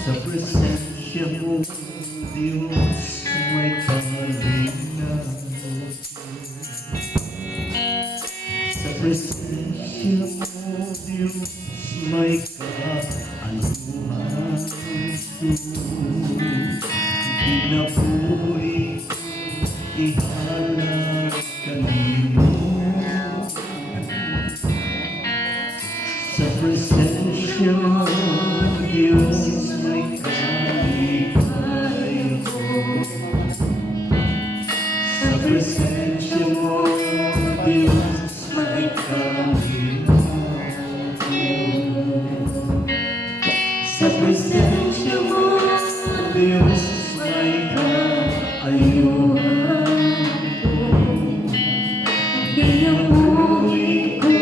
Sa presensya mo, Diyos, may kalinaw. Sa presensya mo, Diyos, may kaanuhan. Di na po'y ihalag kanino. Sa presensya mo, Diyos, may kaligay ko. Sa presensya mo, Diyos, may kaligay ko. Sa presensya mo, Diyos, may kaayuhan ko. Pinamuhi ko,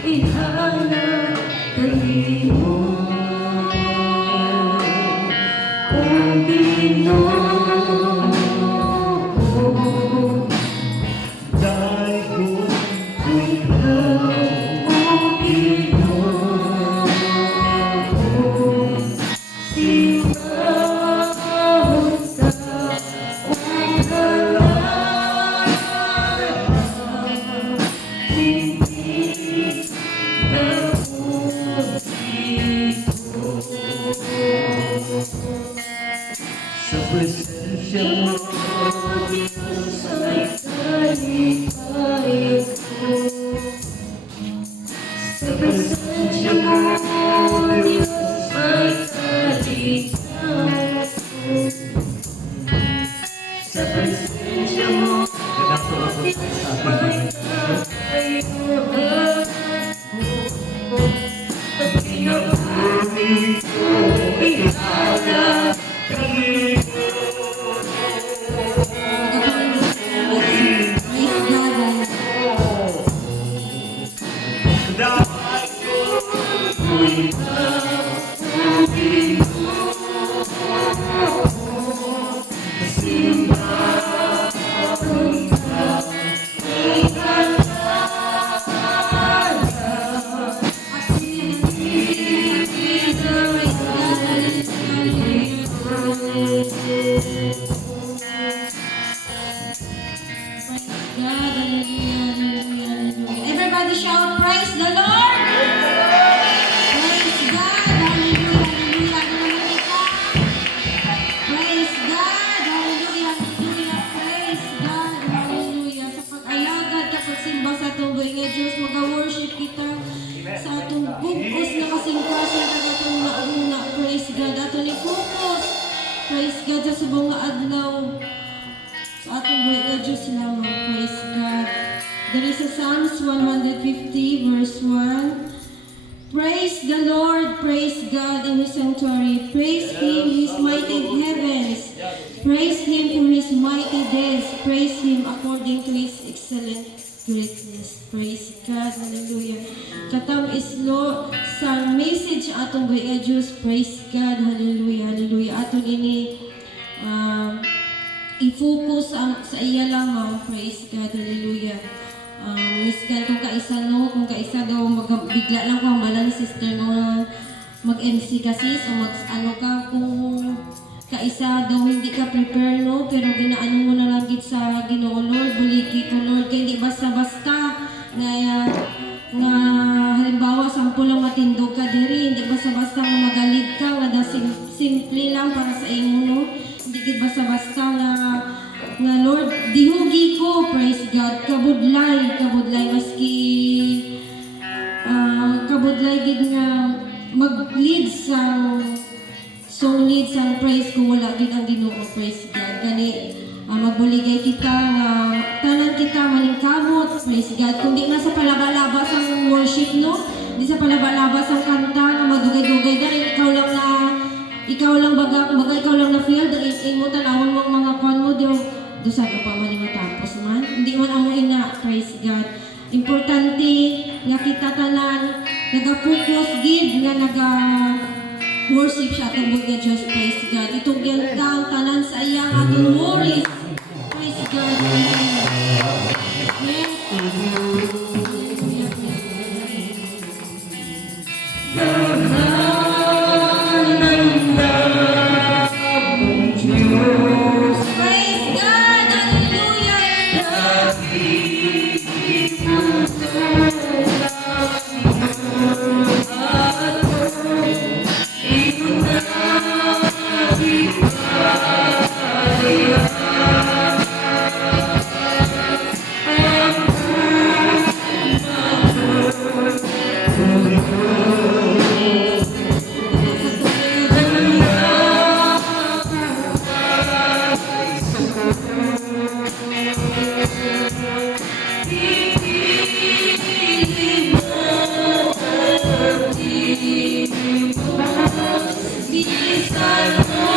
ihanap kanino. O Ginoo, daig ko ikaw. O Ginoo, simahon sa sa presensya mo, Diyos, may kaligay ko. Sa presensya mo, Diyos, may kaligay ko. Sa presensya mo, Diyos, may kaayuhan ko. At pinapuri ko, ihanap kanino. Everybody shout, praise the Lord! Praise God! Hallelujah! Hallelujah! Praise God! Hallelujah! Hallelujah! Praise God! Hallelujah! Sa pag-alagad, kapag simba sa tuboy nga Diyos, mag-worship kita sa atong bugos na kasing-kasing at atong nauna. Praise God! Ato ni focus. Praise God sa subong nga adlaw. Sa atong buhay nga Diyos lamang. Praise God. There is a Psalms 150 verse 1. Praise the Lord, praise God in His sanctuary. Praise Him, His mighty heavens. Praise Him for His mighty deeds. Praise Him according to His excellent greatness. Praise God, hallelujah. Katam islo sa message atong buhay Diyos. Praise God, hallelujah, hallelujah. Atong ini i-focus sa iya lamang. Praise God, hallelujah. Miskan kung kaisa no, kung kaisa daw bigla lang kung malang sister no mag-MC kasi so ano ka kung kaisa daw hindi ka prepare no, pero ginaano mo na lang gid sa Ginoo Lord, buliki ko Lord, kay hindi basta-basta nga halimbawa sampu lang matindog ka diri, hindi basta-basta nga magalit ka nga simple lang para sa imo no, hindi gid basta-basta nga Lord, dihugi ko, praise God, kabudlay maski kabudlay gid nga mag-lead sang song lead sang praise ko, wala gid ang Ginoo, praise God. Gani magbuligay kita nga tanan kita maningkamot, praise God. Kung di na sa palaba-laba sang worship no, di sa palaba-laba sang kanta nga madugay-dugay dahil ikaw lang baga ikaw lang na feel dahil mo tanawon mo mga kwan mo dosa ka pa man matapos man. Hindi man amo ina, praise God. Importante nga kita tanan naga-focus gid nga naga-worship siya atong buhay Diyos, praise God. Itong gandang tanan sa iyang atong worries, praise God. Yes. Hallelujah. Bisan mo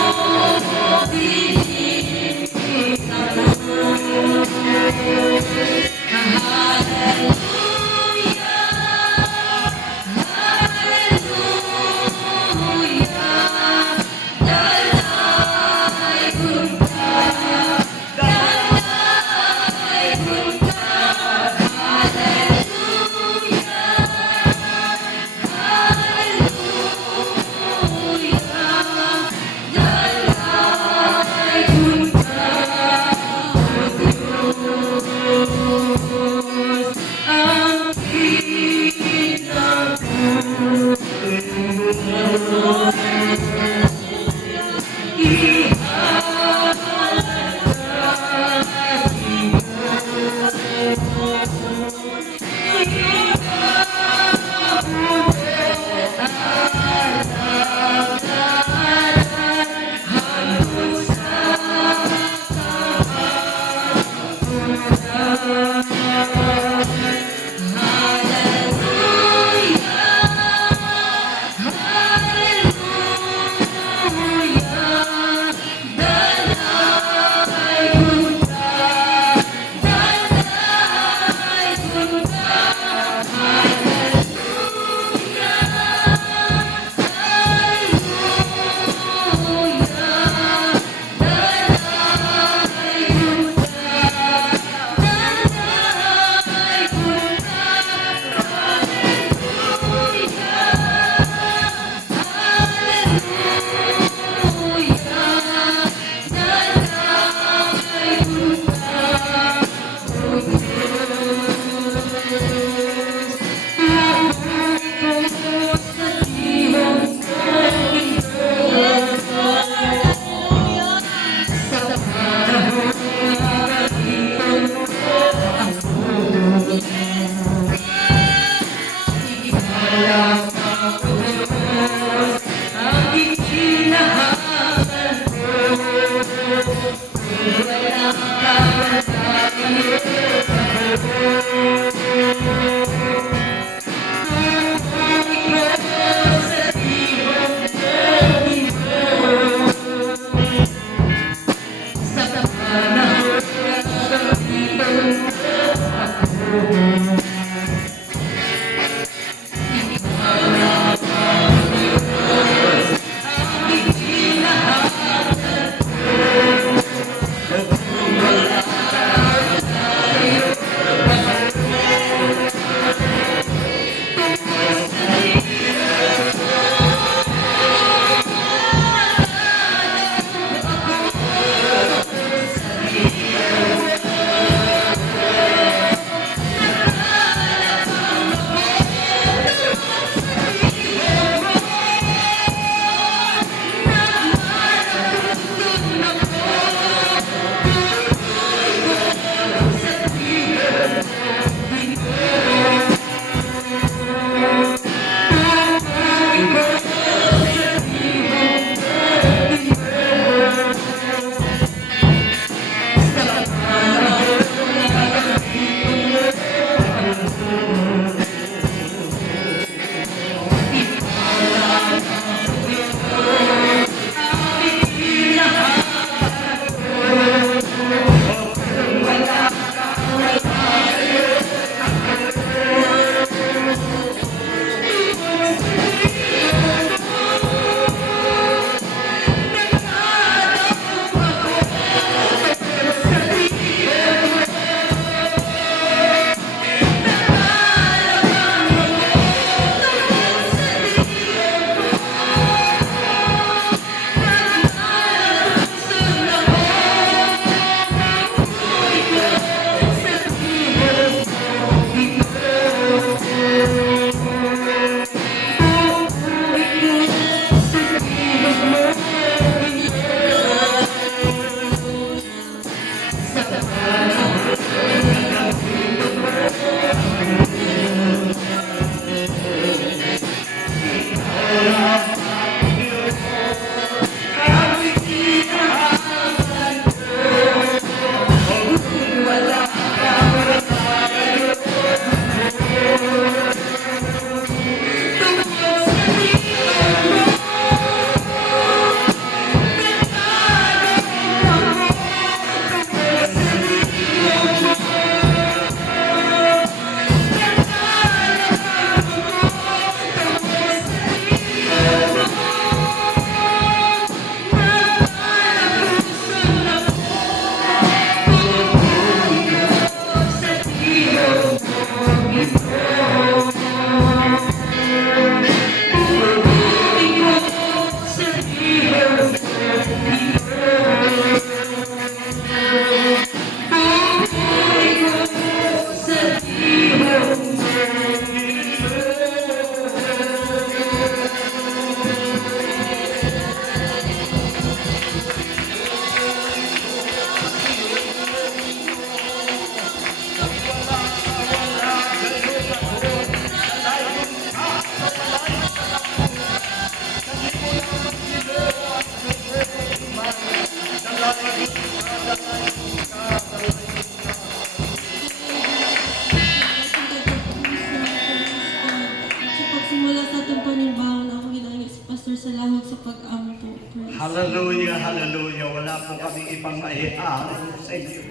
Pastor Salahod sa pag-ampo. Praise Hallelujah, hallelujah. Wala po kami ibang maihahalin sa inyo,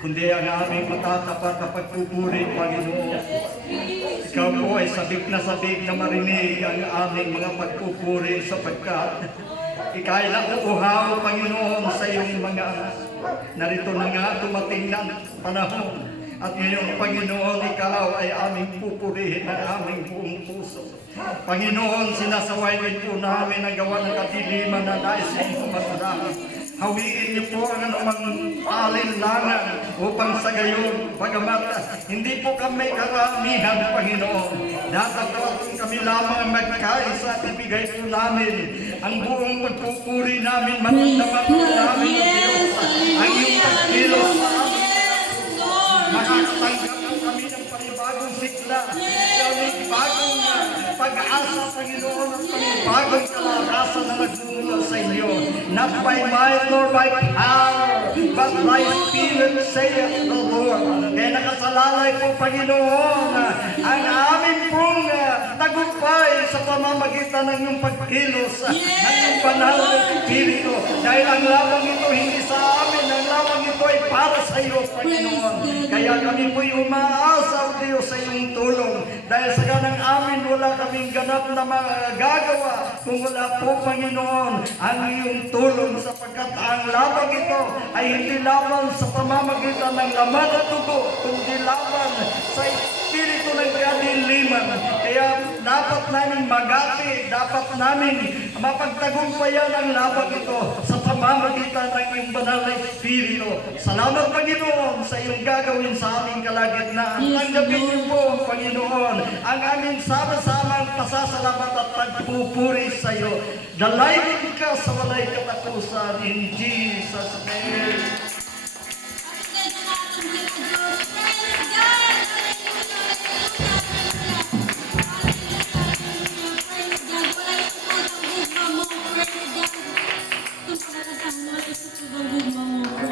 kundi ang aming matatapat na pagpupuri, Panginoon. Ikaw po ay sabik na marinig ang aming mga pagpupuri sapagkat ika'y nauuhaw, Panginoon, sa iyong mga anak. Narito na nga dumating na ang panahon. At ngayon, Panginoon, ikaw ay aming pupurihin ng aming buong puso. Panginoon, sinasaway din po namin ang gawa ng kadiliman na nais mong matularan. Hawiin niyo po ang anumang alinlangan upang sa gayon, bagamat hindi po kami karamihan, Panginoon. Dapat kami lamang magkaisa at ibigay po namin ang buong pagpupuri namin, maramdaman po namin, Yes, ang iyong pagkilos sa amin. Yes, Lord. Makatanggap po kami ng panibagong sigla, panibagong pag-asa, Panginoon, at panibagong kalakasan na nagmumula sa inyo. Not by might nor by power, but by Spirit, saith the Lord. Kaya nakasalalay po, Panginoon, ang aming pong tagumpay sa pamamagitan ng iyong pagkilos, ng iyong banal na Espiritu. Dahil ang lamang ito hindi sa amin, ang lamang ito ay para sa iyo, Panginoon. Kaya kami po'y umaasa, Diyos, sa iyong tulong. Dahil sa ganang amin, wala kaming ganap na magagawa kung wala po, Panginoon, ang iyong tulong, sapagkat ang labang ito ay hindi laban sa pamamagitan ng laman at dugo, kundi laban sa Espiritu ng kadiliman. Kaya dapat namin magati, dapat namin mapagtagumpayan ang labang ito sa pamamagitan ng iyong banal na Espiritu. Salamat, Panginoon, sa iyong gagawin sa aming kalagitnaan. Tanggapin niyo po, Panginoon, ang aming sama-samang pasasalamat at pagpupuri sa iyo. Dalayin ka sa walay katapusan in Jesus' name. Ay suko ang gama ko.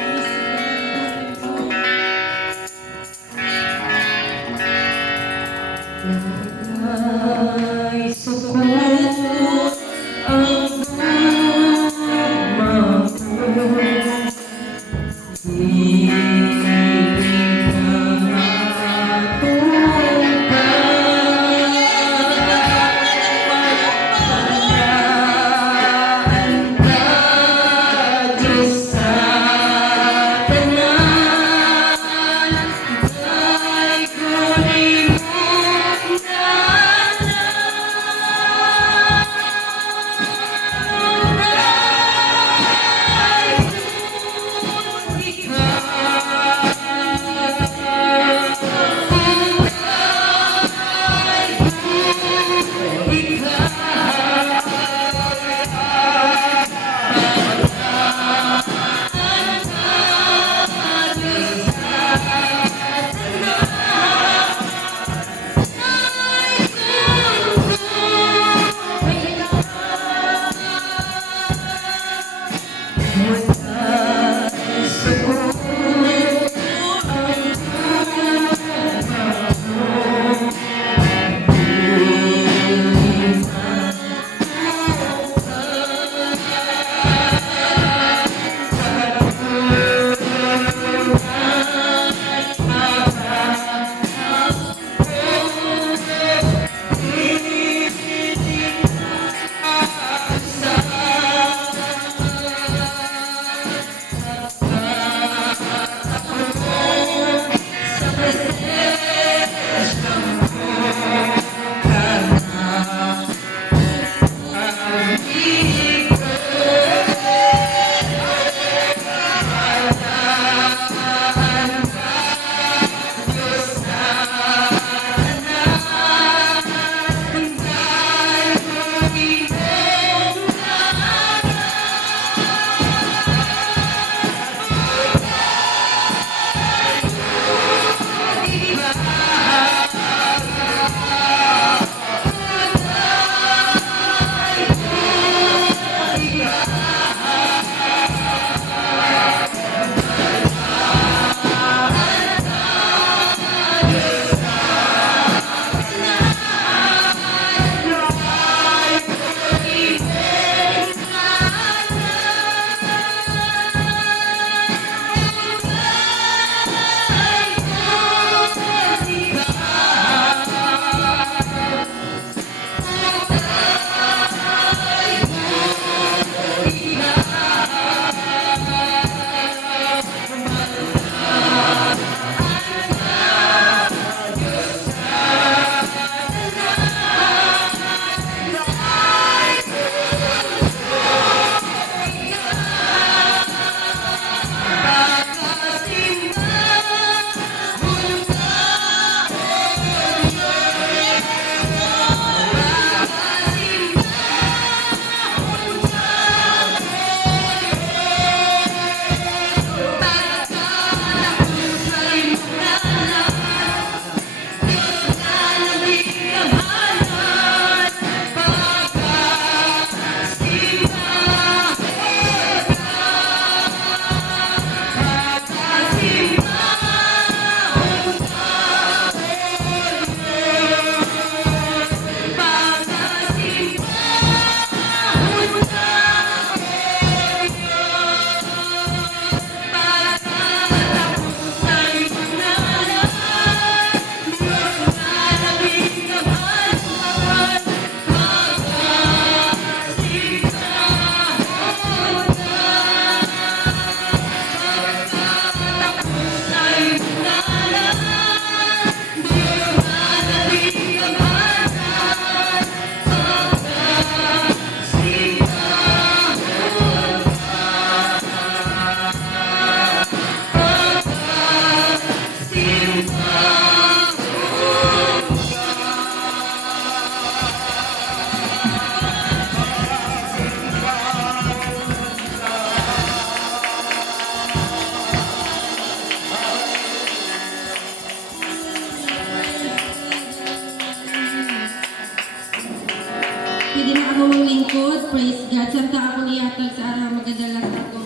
pwede na ako lingkod. Praise God. Santa ako niyatag sa araw magadala sa ako.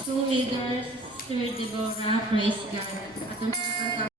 So leader, Sister Deborah, praise God. Atong kakanta